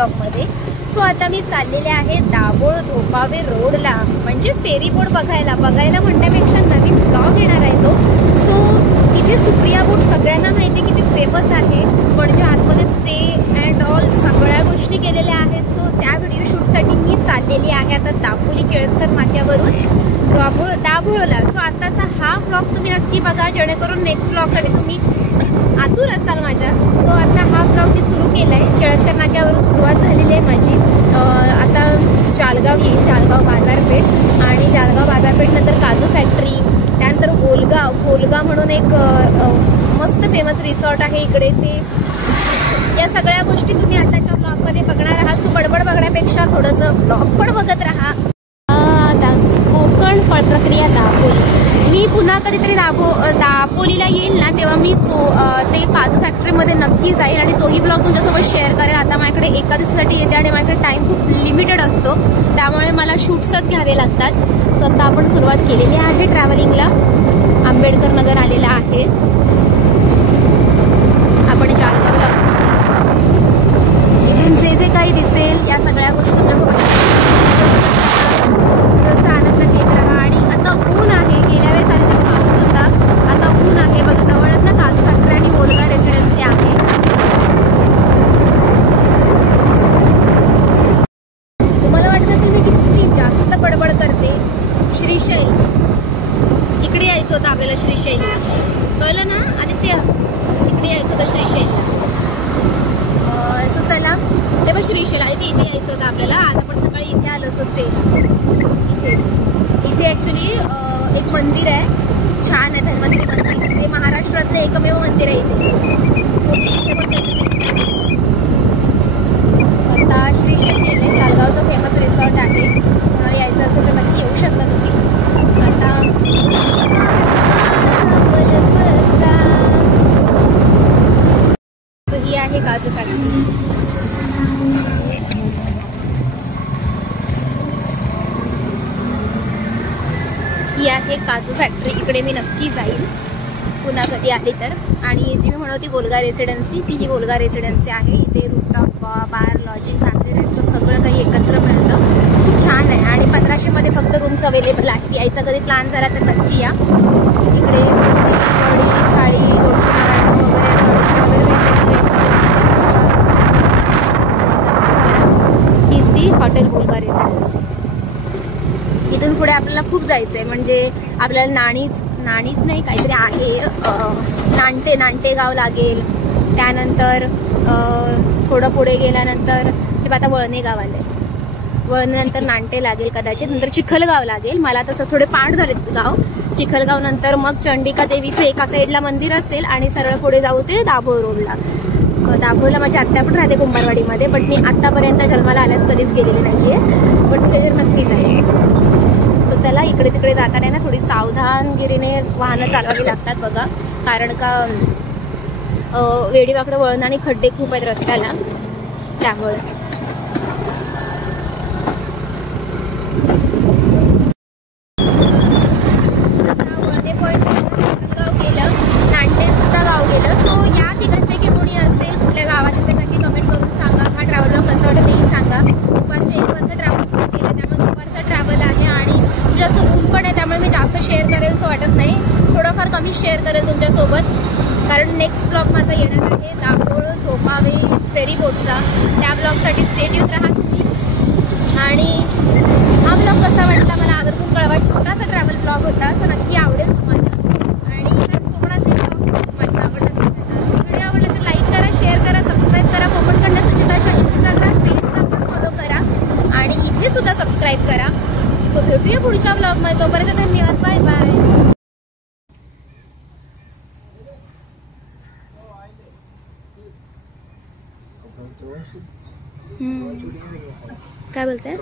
ब्लॉगमध्ये. सो आता मी चाललेले आहे दाभोळ धोपावे रोडला, म्हणजे फेरी बोट बघायला म्हणण्यापेक्षा नवीन ब्लॉग येणार आहे तो. सो इथे सुप्रिया बोट सगळ्यांना माहिती आहे किती फेमस आहे, म्हणजे आतमध्ये स्टे अँड ऑल सगळ्या गोष्टी केलेल्या आहेत. सो त्या व्हिडिओ शूटसाठी मी चाललेली आहे आता दापोली केळसकर नाक्यावरून दाभोळला. सो आताचा हा ब्लॉग तुम्ही नक्की बघा, जेणेकरून नेक्स्ट ब्लॉगसाठी तुम्ही आतुर असाल माझ्या. सो आता हा ब्लॉग मी सुरू केला आहे, केळसकर नाक्यावरून सुरुवात झालेली आहे माझी. आता जालगाव येईल, जालगाव बाजारपेठ, आणि जालगाव बाजारपेठनंतर काजू फॅक्टरी, त्यानंतर फोलगा म्हणून एक मस्त फेमस रिसॉर्ट आहे इकडे. ते या सगळ्या गोष्टी तुम्ही आताच्या ब्लॉगमध्ये बघणार आहात. सो बडबड बघण्यापेक्षा थोडंसं ब्लॉग पण बघत राहा. कोकण फळ प्रक्रिया दापोली. मी पुन्हा कधीतरी दापोलीला येईल ना, तेव्हा मी ते काजू फॅक्टरीमध्ये नक्की जाईल आणि तोही ब्लॉग तुमच्यासोबत शेअर करेल. आता माझ्याकडे एका दिवसासाठी येते आणि माझ्याकडे टाईम खूप लिमिटेड असतो, त्यामुळे मला शूट्सच घ्यावे लागतात. सो आता आपण सुरुवात केलेली आहे ट्रॅव्हलिंगला. आंबेडकर नगर आलेला आहे, आपण जालगावला. इथून जे जे काही दिसेल या सगळ्या गोष्टी तुमच्यासोबत आनंद घेत राहा. आणि आता ऊन आहे, गेल्या वेळेस आधी पाऊस होता, आता ऊन आहे. बघा जवळच ना काजू फॅक्टरी आणि ओल्गा रेसिडेन्सी आहे. तुम्हाला वाटत असेल मी किती जास्त बडबड करते. श्रीशैल इकडे यायचं होतं आपल्याला, श्रीशैल कळलं ना आदित्य, इकडे यायचं होतं श्रीशैलला. सो चला ते पण श्रीशैल आहे, इथे यायचं होतं आपल्याला. आज आपण सकाळी इथे आलो असतो स्टेला. इथे ॲक्च्युली एक मंदिर आहे, छान आहे, धन्वंतरी मंदिर, जे महाराष्ट्रातलं एकमेव मंदिर आहे इथे. सो मी इथे पण काहीतरी स्वतः श्रीशैल गेले. जालगावचं फेमस रिसॉर्ट आहे, तुम्हाला यायचं असेल तर नक्की येऊ शकता तुम्ही. आता ही आहे काजू फॅक्टरी. ही आहे काजू फॅक्टरी, इकडे मी नक्की जाईल पुन्हा कधी आली तर. आणि जी मी म्हणत होती ओल्गा रेसिडेन्सी, ती ही ओल्गा रेसिडेन्सी आहे. इथे रूफटॉप बार, लॉजिंग, फॅमिली रेस्ट सगळं काही एकत्र मिळतं, खूप छान आहे. आणि 1500 मध्ये फक्त रूम्स अवेलेबल आहेत. यायचा कधी प्लॅन झाला तर नक्की या. इकडे वडी थाळी 299 वगैरे 200 हीच ती हॉटेल ओल्गा रेसिडेन्सी. इथून पुढे आपल्याला खूप जायचं आहे, म्हणजे आपल्याला नाणीच नाही काहीतरी आहे, नांटे गाव लागेल. त्यानंतर थोडं पुढे गेल्यानंतर हे आता वळणे गाव आलं आहे, वळणेनंतर नांटे लागेल कदाचित, नंतर चिखलगाव लागेल. मला तसं थोडे पाठ झाले गाव. चिखलगाव नंतर मग चंडिका देवीचं एका साईडला मंदिर असेल आणि सरळ पुढे जाऊ ते दाभोळ रोडला. दाभोळला माझी आत्या पण राहते कुंभारवाडीमध्ये, बट मी आत्तापर्यंत जन्माला आल्यास कधीच गेलेली नाही आहे, बट मी कधी नक्की जाईल. सो चला, इकडे तिकडे जाताना ना थोडी सावधानगिरीने वाहनं चालवावी लागतात बघा, कारण का वेडीवाकडं वळण आणि खड्डे खूप आहेत रस्त्याला, त्यामुळे. वळणे पॉईंट गाव गेलं, नांटे सुद्धा गाव गेलं. सो या ठिकाणपैकी कोणी असेल कुठल्या गावात तर नक्की कमेंट करून सांगा. हा ट्रॅव्हल ब्लॉग कसं वाटतं तेही सांगा. दुपारच्या 1 वाजता ट्रॅव्हल सुरू केलं, त्यामुळे दुपारचा ट्रॅव्हल आहे आणि जास्त ऊन पण आहे, त्यामुळे मी जास्त शेअर करेल असं वाटत नाही. थोडंफार कमी शेअर करेल तुमच्यासोबत, कारण नेक्स्ट ब्लॉग माझा येणार आहे दाभोळ धोपावे फेरी बोटचा. त्या ब्लॉगसाठी स्टे ट्यून राहा तुम्ही. आणि हा ब्लॉग कसा वाटला मला आवर्जून कळवा. छोटासा ट्रॅव्हल ब्लॉग होता, सो नक्की आवडेल तुम्हाला. आणि कोकणातले ब्लॉग माझे आवडत असेल सो व्हिडिओ आवडला तर लाईक करा, शेअर करा, सबस्क्राईब करा. कोकण कन्या सुचिताच्या इंस्टाग्राम पेजला पण फॉलो करा आणि इथे सुद्धा सबस्क्राईब करा. सो भेटूया पुढच्या ब्लॉगमध्ये, तोपर्यंत धन्यवाद, बाय बाय. काय बोलताय?